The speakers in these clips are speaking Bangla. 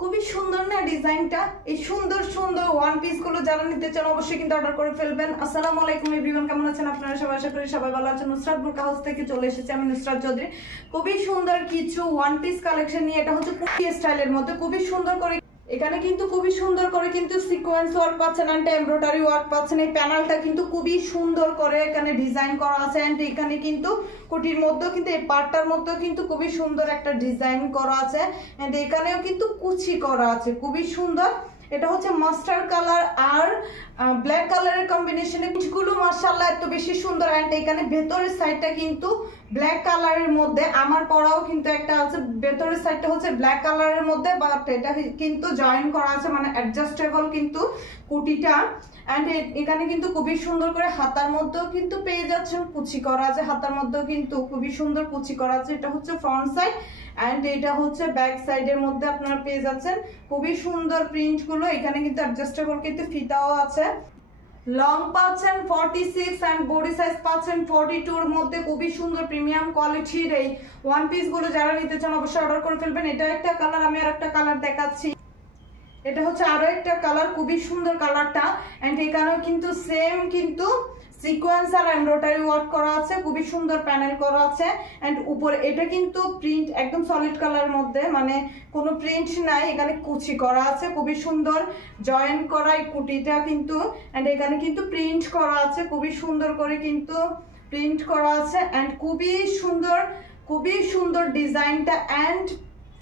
খুবই সুন্দর না ডিজাইনটা। এই সুন্দর সুন্দর ওয়ান পিস গুলো যারা নিতে চান অবশ্যই কিন্তু অর্ডার করে ফেলবেন। আসসালামু আলাইকুম এভরিওয়ান, কেমন আছেন আপনারা সবাই? আশা করি সবাই ভালো আছেন। নুসরাত বুরকা হাউস থেকে চলে এসেছি আমি, নুসরাত চৌধুরী। খুবই সুন্দর কিছু ওয়ান পিস কালেকশন নিয়ে, এটা হচ্ছে কুর্তি স্টাইলের মধ্যে খুবই সুন্দর করে। এখানে কিন্তু খুবই সুন্দর করে কিন্তু সিকোয়েন্স ওয়ার্ক পাচ্ছেন এন্ড এমব্রয়ডারি ওয়ার্ক পাচ্ছেন। এই প্যানেলটা কিন্তু খুবই সুন্দর করে এখানে ডিজাইন করা আছে এন্ড এখানে কিন্তু কুটির মধ্যেও কিন্তু এই পার্টটার মধ্যেও কিন্তু খুবই সুন্দর একটা ডিজাইন করা আছে এন্ড এখানেও কিন্তু কুচি করা আছে, খুবই সুন্দর। এটা হচ্ছে মাস্টার্ড কালার আর ব্ল্যাক কালারের কম্বিনেশনে পিচগুলো মাশাআল্লাহ এত বেশি সুন্দর এন্ড এখানে ভেতরের সাইডটা কিন্তু ব্ল্যাক কালারের মধ্যে আমার পরাও কিন্তু একটা আছে। ভেতরের সাইডটা হচ্ছে ব্ল্যাক কালারের মধ্যে, বাট এটা কিন্তু জয়েন করা আছে, মানে অ্যাডজাস্টেবল কিন্তু কুটিটা। এন্ড এখানে কিন্তু খুবই সুন্দর করে হাতার মধ্যেও কিন্তু পেয়ে যাচ্ছেন কুচি করা আছে, হাতার মধ্যেও কিন্তু খুবই সুন্দর কুচি করা আছে। এটা হচ্ছে ফ্রন্ট সাইড এন্ড এটা হচ্ছে ব্যাক সাইডের মধ্যে আপনারা পেয়ে যাচ্ছেন খুবই সুন্দর প্রিন্ট গুলো। এখানে কিন্তু অ্যাডজাস্টেবল কিন্তু ফিতাও আছে। লং পাচ্ছেন 46 এন্ড বডি সাইজ পাচ্ছেন 42 এর মধ্যে খুবই সুন্দর প্রিমিয়াম কোয়ালিটির এই ওয়ান পিস গুলো যারা নিতে চান অবশ্যই অর্ডার করে ফেলবেন। এটা একটা কালার, আমি আর একটা কালার দেখাচ্ছি। এটা হচ্ছে আরো একটা কালার, খুবই সুন্দর কালারটা এন্ড এখানেও কিন্তু সেম কিন্তু সিকোয়েন্স আর এমব্রয়ডারি ওয়ার্ক করা আছে, খুবই সুন্দর প্যানেল করা আছে এন্ড উপরে এটা কিন্তু প্রিন্ট একদম সলিড কালারের মধ্যে, মানে কোনো প্রিন্ট নাই, এখানে কুচি করা আছে খুবই সুন্দর জয়েন করা এই কুটিটা কিন্তু এন্ড এখানে কিন্তু প্রিন্ট করা আছে, খুবই সুন্দর করে কিন্তু প্রিন্ট করা আছে এন্ড খুবই সুন্দর ডিজাইনটা এন্ড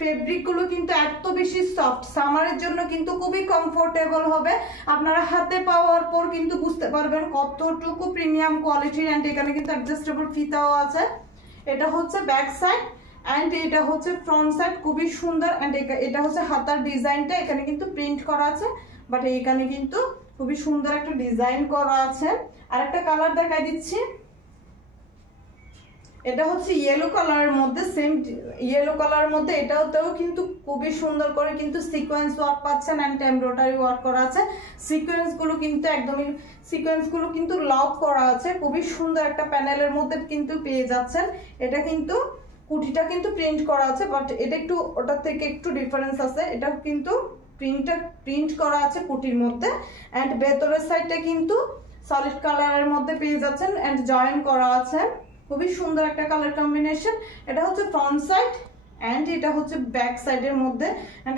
ফেব্রিক গুলো কিন্তু এত বেশি সফট, সামারের জন্য কিন্তু খুবই কমফোর্টেবল হবে। আপনারা হাতে পাওয়ার পর কিন্তু বুঝতে পারবেন কতটুকু প্রিমিয়াম কোয়ালিটির এন্ড এখানে কিন্তু অ্যাডজাস্টেবল ফিতাও আছে। এটা হচ্ছে ব্যাক সাইড এন্ড এটা হচ্ছে ফ্রন্ট সাইড, খুবই সুন্দর এন্ড এটা হচ্ছে হাতার ডিজাইনটা, এখানে কিন্তু প্রিন্ট করা আছে বাট এখানে কিন্তু খুবই সুন্দর একটা ডিজাইন করা আছে। আর একটা কালার দেখাই দিচ্ছি, এটা হচ্ছে ইয়েলো কালারের মধ্যে, সেম ইয়েলো কালারের মধ্যে এটাতেও কিন্তু খুবই সুন্দর করে কিন্তু সিকোয়েন্স ওয়ার্ক পাচ্ছেন এন্ড এমব্রয়ডারি ওয়ার্ক করা আছে। সিকোয়েন্স গুলো কিন্তু একদমই লক করা আছে, খুবই সুন্দর একটা প্যানেলের মধ্যে কিন্তু পেয়ে যাচ্ছেন। এটা কিন্তু কুটিটা কিন্তু প্রিন্ট করা আছে বাট এটা একটু ওটার থেকে একটু ডিফারেন্স আছে। এটা কিন্তু প্রিন্ট করা আছে কুটির মধ্যে এন্ড ভেতরের সাইডটা কিন্তু সলিড কালারের মধ্যে পেয়ে যাচ্ছেন এন্ড জয়েন করা আছে, খুবই সুন্দর একটা কালার কম্বিনেশন। এটা হচ্ছে ফ্রন্ট সাইড এন্ড এটা হচ্ছে ব্যাক সাইডের মধ্যে এন্ড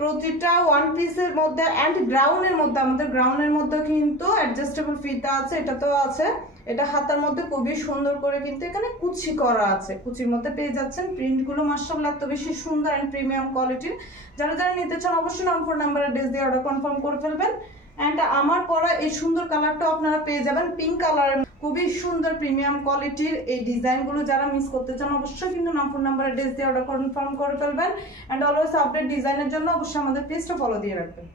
প্রতিটা ওয়ান পিসের মধ্যে এন্ড গ্রাউন্ডের মধ্যে, আমাদের গ্রাউন্ডের মধ্যে কিন্তু অ্যাডজাস্টেবল ফিতা আছে, এটাতেও আছে। এটা হাতার মধ্যে খুবই সুন্দর করে কিন্তু এখানে কুচি করা আছে, কুচির মধ্যে পেয়ে যাচ্ছেন। প্রিন্ট গুলো মাশাআল্লাহ এত বেশি সুন্দর এন্ড প্রিমিয়াম কোয়ালিটির। যারা যারা নিতে চান অবশ্যই ফোন নাম্বার অ্যাড্রেস দিয়ে অর্ডার কনফার্ম করে ফেলবেন এন্ড আমার পরা এই সুন্দর কালারটাও আপনারা পেয়ে যাবেন পিঙ্ক কালারের, খুবই সুন্দর প্রিমিয়াম কোয়ালিটির এই ডিজাইন গুলো। যারা মিস করতে চান অবশ্যই কিন্তু ফোন নাম্বার অ্যাড্রেস দিয়ে অর্ডার কনফার্ম করে ফেলবেন এন্ড অলওয়েজ আপডেট ডিজাইনের জন্য অবশ্যই আমাদের পেজটা ফলো দিয়ে রাখবেন।